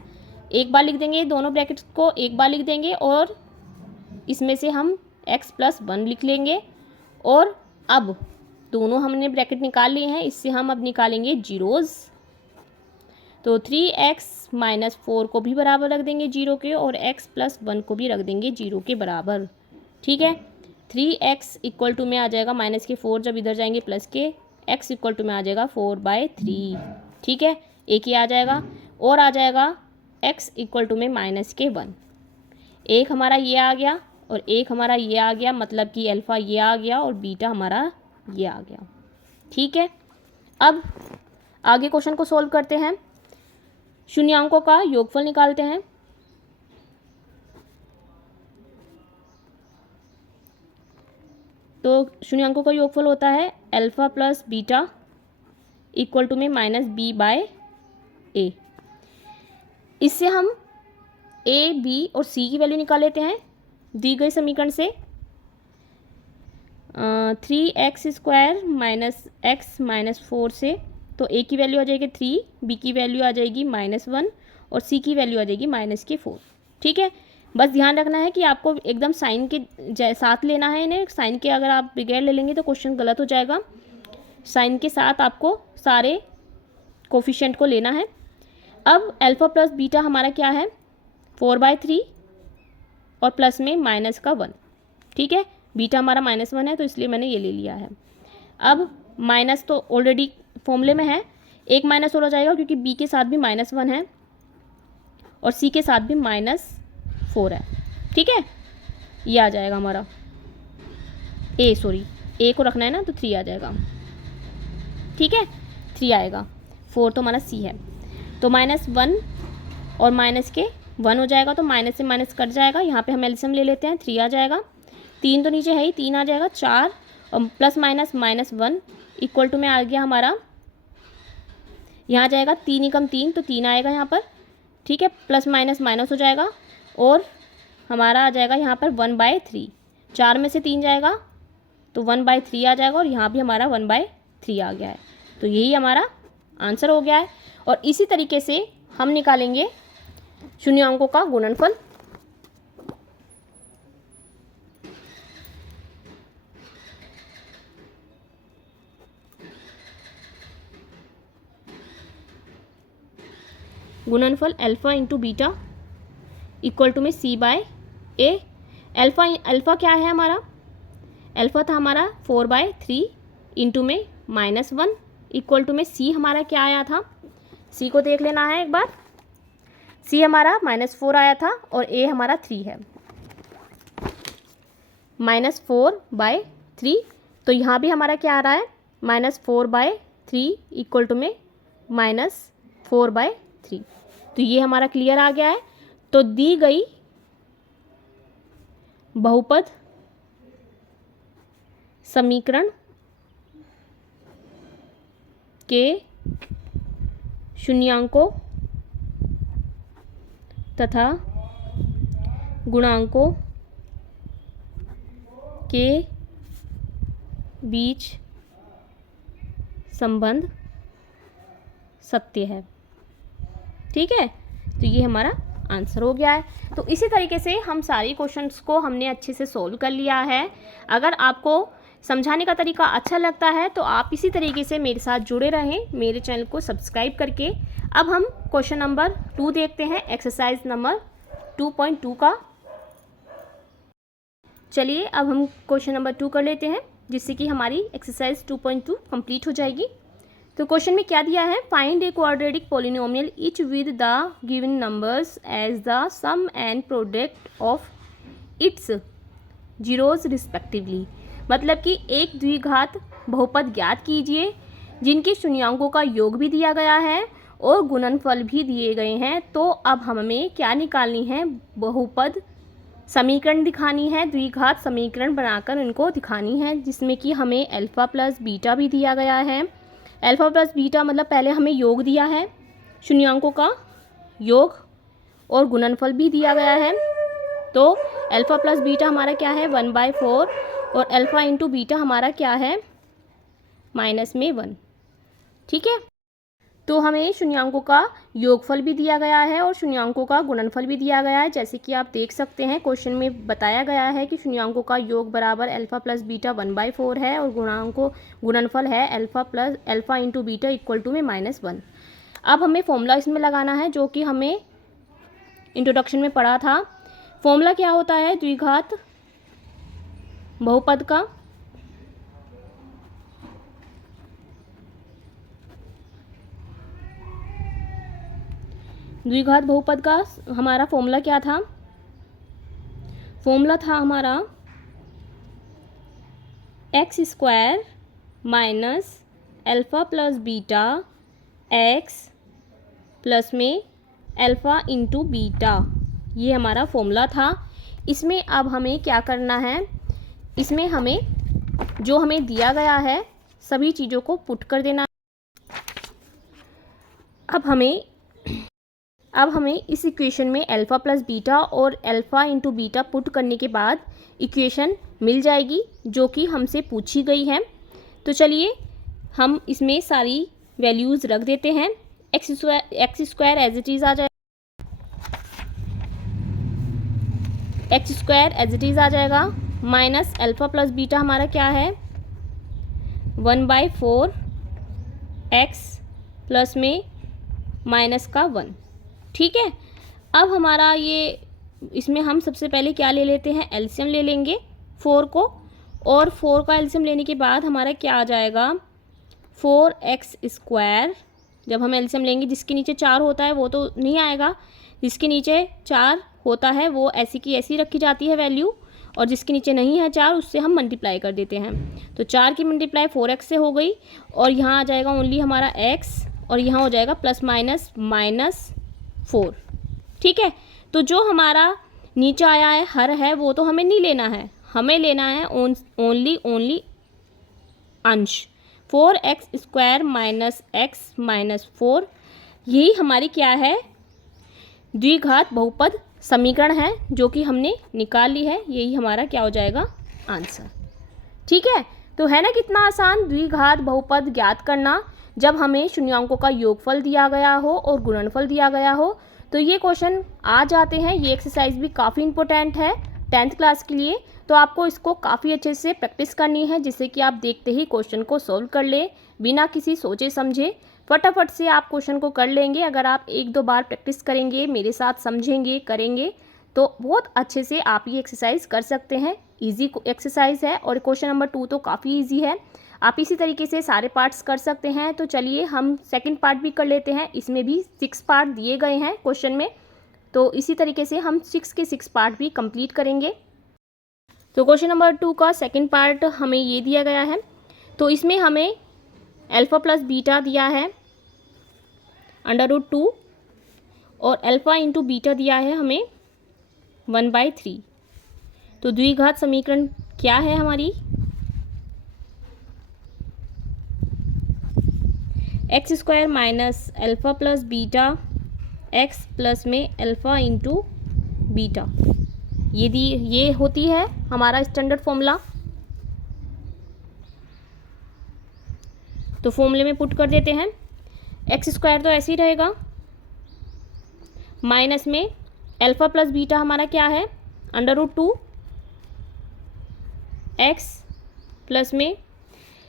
एक बार लिख देंगे, दोनों ब्रैकेट्स को एक बार लिख देंगे, और इसमें से हम x + 1 लिख लेंगे। और अब दोनों हमने ब्रैकेट निकाल लिए हैं, इससे हम अब निकालेंगे जीरोज़। तो 3x - 4 को भी बराबर रख देंगे 0 के, और x + 1 को भी रख देंगे 0 के बराबर। ठीक है, 3x = में आ जाएगा -4, जब इधर जाएंगे प्लस के, x = में आ जाएगा 4/3। ठीक है, एक ही आ जाएगा, और आ जाएगा x = में -1। एक हमारा ये आ गया और एक हमारा ये आ गया, मतलब कि अल्फ़ा ये आ गया और बीटा हमारा ये आ गया। ठीक है, अब आगे क्वेश्चन को सॉल्व करते हैं। शून्यांकों का योगफल निकालते हैं। तो शून्यांकों का योगफल होता है अल्फ़ा + बीटा = में -b/a। इससे हम a, b और c की वैल्यू निकाल लेते हैं दी गई समीकरण से। 3x² - x - 4 से, तो a की वैल्यू आ जाएगी 3, b की वैल्यू आ जाएगी -1 और c की वैल्यू आ जाएगी -4। ठीक है, बस ध्यान रखना है कि आपको एकदम साइन के साथ लेना है इन्हें। साइन के अगर आप बगैर ले लेंगे तो क्वेश्चन गलत हो जाएगा। साइन के साथ आपको सारे कोफिशिएंट को लेना है। अब अल्फ़ा + बीटा हमारा क्या है, 4/3 और प्लस में -1। ठीक है, बीटा हमारा -1 है, तो इसलिए मैंने ये ले लिया है। अब माइनस तो ऑलरेडी फॉर्मूले में है, एक माइनस और हो जाएगा, क्योंकि b के साथ भी -1 है और c के साथ भी -4 है। ठीक है, ये आ जाएगा हमारा a को रखना है ना, तो 3 आ जाएगा। ठीक है, 3 आएगा, 4 तो हमारा c है। तो -1 और माइनस के 1 हो जाएगा, तो माइनस से माइनस कट जाएगा। यहाँ पे हम एलसीएम ले लेते हैं, 3 आ जाएगा। 3 तो नीचे है ही, 3 आ जाएगा, 4 और +- -1 = में आ गया हमारा, यहाँ आ जाएगा 3 × 3, तो 3 आएगा यहाँ पर। ठीक है, प्लस माइनस माइनस हो जाएगा और हमारा आ जाएगा यहाँ पर 1/3। 4 में से 3 जाएगा तो 1/3 आ जाएगा, और यहाँ भी हमारा 1/3 आ गया है। तो यही हमारा आंसर हो गया है। और इसी तरीके से हम निकालेंगे शून्यांकों का गुणनफल। गुणनफल alpha into beta equal to में C/A। अल्फा क्या है हमारा? अल्फा था हमारा 4/3 इंटू में -1 इक्वल टू में C हमारा क्या आया था? C को देख लेना है एक बार। C हमारा -4 आया था और A हमारा 3 है। -4/3, तो यहाँ भी हमारा क्या आ रहा है? -4/3 इक्वल टू में -4/3। तो ये हमारा क्लियर आ गया है। तो दी गई बहुपद समीकरण के शून्यांकों तथा गुणांकों के बीच संबंध सत्य है। ठीक है, तो ये हमारा आंसर हो गया है। तो इसी तरीके से हम सारी क्वेश्चंस को हमने अच्छे से सोल्व कर लिया है। अगर आपको समझाने का तरीका अच्छा लगता है तो आप इसी तरीके से मेरे साथ जुड़े रहें, मेरे चैनल को सब्सक्राइब करके। अब हम क्वेश्चन नंबर 2 देखते हैं, एक्सरसाइज नंबर 2.2 का। चलिए अब हम क्वेश्चन नंबर 2 कर लेते हैं, जिससे कि हमारी एक्सरसाइज 2.2 कंप्लीट हो जाएगी। तो क्वेश्चन में क्या दिया है? Find a quadratic polynomial each with the given numbers as the sum and product of its zeros respectively. मतलब कि एक द्विघात बहुपद ज्ञात कीजिए जिनके शून्यांकों का योग भी दिया गया है और गुणनफल भी दिए गए हैं। तो अब हमें क्या निकालनी है? बहुपद समीकरण दिखानी है, द्विघात समीकरण बनाकर उनको दिखानी है, जिसमें कि हमें अल्फ़ा प्लस बीटा भी दिया गया है। अल्फ़ा प्लस बीटा मतलब पहले हमें योग दिया है, शून्यांकों का योग, और गुणनफल भी दिया गया है। तो अल्फ़ा प्लस बीटा हमारा क्या है? 1/4, और अल्फ़ा इंटू बीटा हमारा क्या है? -1। ठीक है, तो हमें शून्यांकों का योगफल भी दिया गया है और शून्यांकों का गुणनफल भी दिया गया है। जैसे कि आप देख सकते हैं क्वेश्चन में बताया गया है कि शून्यांकों का योग बराबर अल्फ़ा प्लस बीटा 1/4 है और गुणनफल है alpha into beta equal to में -1। अब हमें फॉर्मूला इसमें लगाना है, जो कि हमें इंट्रोडक्शन में पढ़ा था। फॉर्मूला क्या होता है द्विघात बहुपद का? द्विघात बहुपद का हमारा फॉर्मूला क्या था? फॉर्मूला था हमारा x² minus alpha plus beta x plus में अल्फ़ा इंटू बीटा। ये हमारा फॉर्मूला था। इसमें अब हमें क्या करना है? इसमें हमें जो हमें दिया गया है सभी चीज़ों को पुट कर देना। अब हमें इस इक्वेशन में अल्फ़ा प्लस बीटा और अल्फ़ा इंटू बीटा पुट करने के बाद इक्वेशन मिल जाएगी, जो कि हमसे पूछी गई है। तो चलिए हम इसमें सारी वैल्यूज़ रख देते हैं। x² एज इट इज़ आ जाएगा, x² एज इट इज़ आ जाएगा, माइनस अल्फ़ा प्लस बीटा हमारा क्या है? 1/4 x प्लस में -1। ठीक है, अब हमारा ये इसमें हम सबसे पहले क्या ले लेते हैं? एलसीएम ले लेंगे 4 को, और 4 का एलसीएम लेने के बाद हमारा क्या आ जाएगा? 4x²। जब हम एलसीएम लेंगे, जिसके नीचे 4 होता है वो तो नहीं आएगा, जिसके नीचे 4 होता है वो ऐसी की ऐसी रखी जाती है वैल्यू, और जिसके नीचे नहीं है 4 उससे हम मल्टीप्लाई कर देते हैं। तो 4 की मल्टीप्लाई 4x से हो गई, और यहाँ आ जाएगा ओनली हमारा x, और यहाँ हो जाएगा प्लस माइनस -4। ठीक है, तो जो हमारा नीचे आया है हर है वो तो हमें नहीं लेना है, हमें लेना है ओनली अंश। 4x² माइनस x माइनस 4, यही हमारी क्या है? द्विघात बहुपद समीकरण है, जो कि हमने निकाल ली है। यही हमारा क्या हो जाएगा? आंसर। ठीक है, तो है ना कितना आसान द्विघात बहुपद ज्ञात करना जब हमें शून्यांकों का योगफल दिया गया हो और गुणनफल दिया गया हो। तो ये क्वेश्चन आ जाते हैं। ये एक्सरसाइज भी काफ़ी इंपॉर्टेंट है 10th क्लास के लिए, तो आपको इसको काफ़ी अच्छे से प्रैक्टिस करनी है, जिससे कि आप देखते ही क्वेश्चन को सॉल्व कर ले बिना किसी सोचे समझे। फटाफट से आप क्वेश्चन को कर लेंगे। अगर आप 1-2 बार प्रैक्टिस करेंगे, मेरे साथ समझेंगे, करेंगे, तो बहुत अच्छे से आप ये एक्सरसाइज कर सकते हैं। इजी एक्सरसाइज है और क्वेश्चन नंबर 2 तो काफ़ी इजी है। आप इसी तरीके से सारे पार्ट्स कर सकते हैं। तो चलिए हम सेकंड पार्ट भी कर लेते हैं। इसमें भी 6 पार्ट दिए गए हैं क्वेश्चन में, तो इसी तरीके से हम 6 के 6 पार्ट भी कंप्लीट करेंगे। तो क्वेश्चन नंबर 2 का सेकंड पार्ट हमें ये दिया गया है। तो इसमें हमें अल्फ़ा प्लस बीटा दिया है √2 और अल्फ़ा इंटू बीटा दिया है हमें 1/3। तो द्विघात समीकरण क्या है हमारी? x² minus alpha plus beta x plus में अल्फ़ा इंटू बीटा, ये होती है हमारा स्टैंडर्ड फॉर्मूला। तो फॉर्मूले में पुट कर देते हैं। x² तो ऐसे ही रहेगा, माइनस में अल्फ़ा प्लस बीटा हमारा क्या है √2 x प्लस में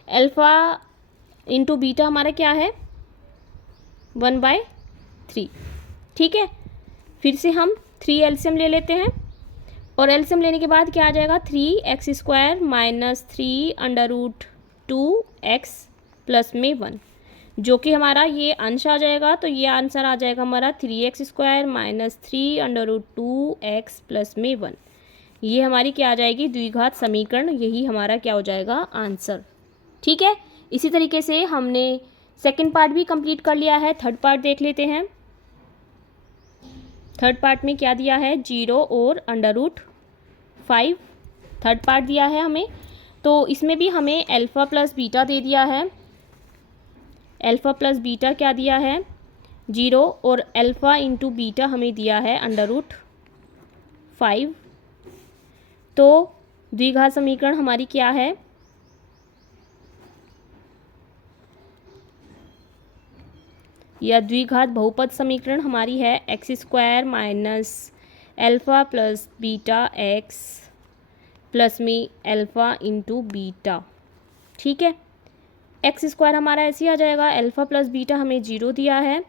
अल्फ़ा इंटू बीटा हमारा क्या है 1/3। ठीक है, फिर से हम 3 एलसीएम ले लेते हैं और एलसीएम लेने के बाद क्या आ जाएगा 3x² माइनस 3 √2x प्लस में 1, जो कि हमारा ये अंश आ जाएगा। तो ये आंसर आ जाएगा हमारा 3x² माइनस 3 √2x प्लस में 1। ये हमारी क्या आ जाएगी द्विघात समीकरण, यही हमारा क्या हो जाएगा आंसर। ठीक है, इसी तरीके से हमने सेकंड पार्ट भी कंप्लीट कर लिया है। थर्ड पार्ट देख लेते हैं। थर्ड पार्ट में क्या दिया है 0 और √5 थर्ड पार्ट दिया है हमें। तो इसमें भी हमें अल्फ़ा प्लस बीटा दे दिया है। अल्फ़ा प्लस बीटा क्या दिया है 0 और अल्फ़ा इंटू बीटा हमें दिया है √5। तो द्विघात समीकरण हमारी क्या है या द्विघात बहुपद समीकरण हमारी है x² minus alpha plus beta x plus में अल्फ़ा इंटू बीटा। ठीक है, x² हमारा ऐसे ही आ जाएगा, अल्फ़ा प्लस बीटा हमें 0 दिया है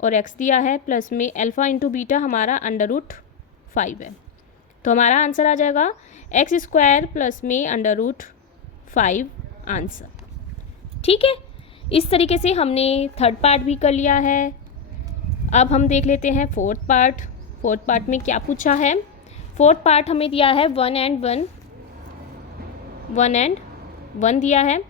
और x दिया है, प्लस में अल्फ़ा इंटू बीटा हमारा √5 है। तो हमारा आंसर आ जाएगा x² प्लस में √5 आंसर। ठीक है, इस तरीके से हमने थर्ड पार्ट भी कर लिया है। अब हम देख लेते हैं फोर्थ पार्ट। फोर्थ पार्ट में क्या पूछा है? फोर्थ पार्ट हमें दिया है 1 and 1 दिया है।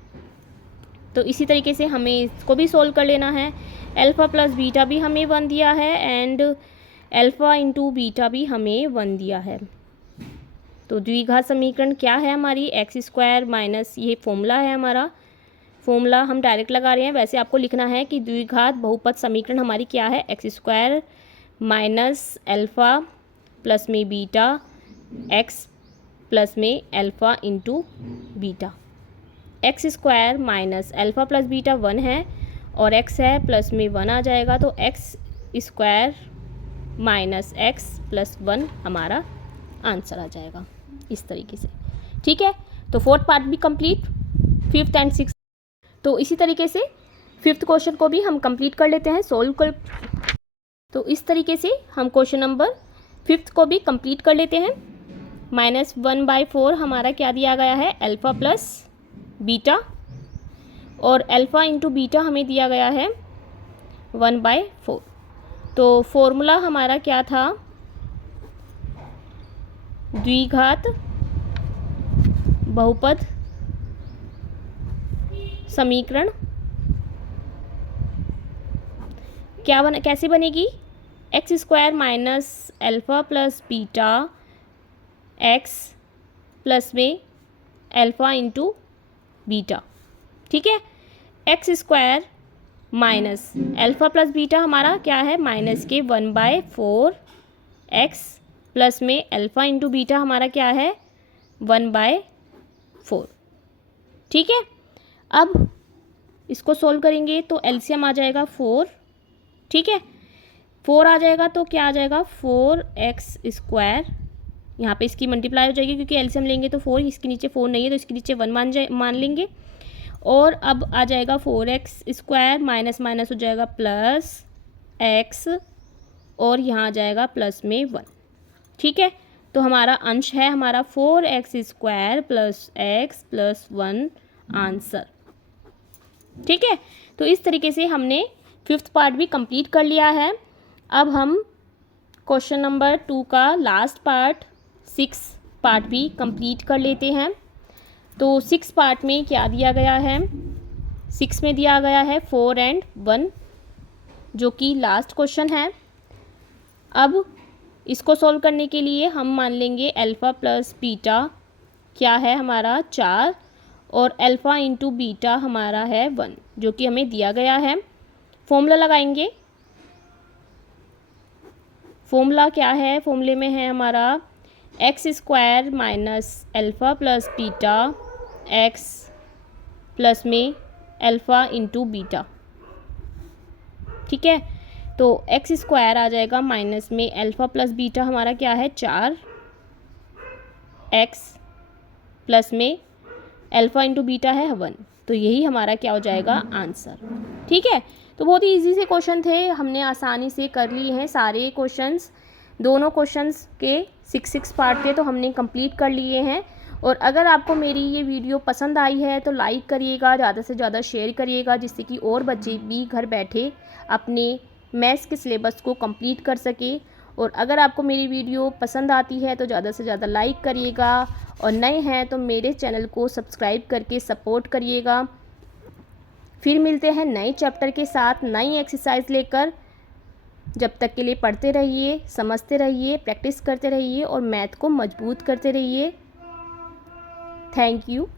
तो इसी तरीके से हमें इसको भी सोल्व कर लेना है। अल्फ़ा प्लस बीटा भी हमें 1 दिया है एंड अल्फ़ा इंटू बीटा भी हमें 1 दिया है। तो द्विघात समीकरण क्या है हमारी x² माइनस, ये फॉर्मूला है हमारा, फॉर्मूला हम डायरेक्ट लगा रहे हैं। वैसे आपको लिखना है कि द्विघात बहुपद समीकरण हमारी क्या है x² माइनस अल्फ़ा प्लस में बीटा x प्लस में alpha into beta. x² minus alpha plus beta 1 है और x है प्लस में 1 आ जाएगा। तो x² माइनस x प्लस 1 हमारा आंसर आ जाएगा इस तरीके से। ठीक है, तो फोर्थ पार्ट भी कंप्लीट, फिफ्थ एंड सिक्स्थ। तो इसी तरीके से फिफ्थ क्वेश्चन को भी हम कंप्लीट कर लेते हैं, सोल्व कर। तो इस तरीके से हम क्वेश्चन नंबर फिफ्थ को भी कंप्लीट कर लेते हैं। -1/4 हमारा क्या दिया गया है अल्फ़ा प्लस बीटा और अल्फ़ा इंटू बीटा हमें दिया गया है 1/4। तो फॉर्मूला हमारा क्या था द्विघात बहुपद समीकरण कैसे बनेगी? x² minus alpha plus beta x plus में अल्फ़ा इंटू बीटा। ठीक है, x² minus alpha plus beta हमारा क्या है माइनस के 1/4 x प्लस में अल्फ़ा इंटू बीटा हमारा क्या है 1/4। ठीक है, अब इसको सोल्व करेंगे तो एलसीएम आ जाएगा 4, ठीक है, 4 आ जाएगा तो क्या आ जाएगा 4x², यहाँ पे इसकी मल्टीप्लाई हो जाएगी क्योंकि एलसीएम लेंगे तो 4, इसके नीचे 4 नहीं है तो इसके नीचे 1 मान लेंगे। और अब आ जाएगा 4x² माइनस माइनस हो जाएगा प्लस x और यहाँ आ जाएगा प्लस में 1, ठीक है। तो हमारा अंश है हमारा 4x² plus x plus 1 answer, ठीक है। तो इस तरीके से हमने 5th पार्ट भी कंप्लीट कर लिया है। अब हम क्वेश्चन नंबर 2 का लास्ट पार्ट 6 पार्ट भी कंप्लीट कर लेते हैं। तो 6 पार्ट में क्या दिया गया है, 6 में दिया गया है 4 and 1 जो कि लास्ट क्वेश्चन है। अब इसको सॉल्व करने के लिए हम मान लेंगे अल्फ़ा प्लस बीटा क्या है हमारा 4 और अल्फ़ा इंटू बीटा हमारा है 1 जो कि हमें दिया गया है। फॉर्मूला लगाएंगे, फॉर्मूला क्या है, फॉर्मूले में है हमारा x² minus alpha plus beta x plus में अल्फ़ा इंटू बीटा, ठीक है। तो x² आ जाएगा माइनस में अल्फ़ा प्लस बीटा हमारा क्या है 4 x प्लस में अल्फ़ा इंटू बीटा है 1, तो यही हमारा क्या हो जाएगा आंसर, ठीक है। तो बहुत ही इजी से क्वेश्चन थे, हमने आसानी से कर लिए हैं सारे क्वेश्चंस, दोनों क्वेश्चंस के 6 पार्ट थे तो हमने कंप्लीट कर लिए हैं। और अगर आपको मेरी ये वीडियो पसंद आई है तो लाइक करिएगा, ज़्यादा से ज़्यादा शेयर करिएगा जिससे कि और बच्चे भी घर बैठे अपने मैथ्स के सिलेबस को कंप्लीट कर सके। और अगर आपको मेरी वीडियो पसंद आती है तो ज़्यादा से ज़्यादा लाइक करिएगा और नए हैं तो मेरे चैनल को सब्सक्राइब करके सपोर्ट करिएगा। फिर मिलते हैं नए चैप्टर के साथ नई एक्सरसाइज लेकर। जब तक के लिए पढ़ते रहिए, समझते रहिए, प्रैक्टिस करते रहिए और मैथ को मजबूत करते रहिए। Thank you.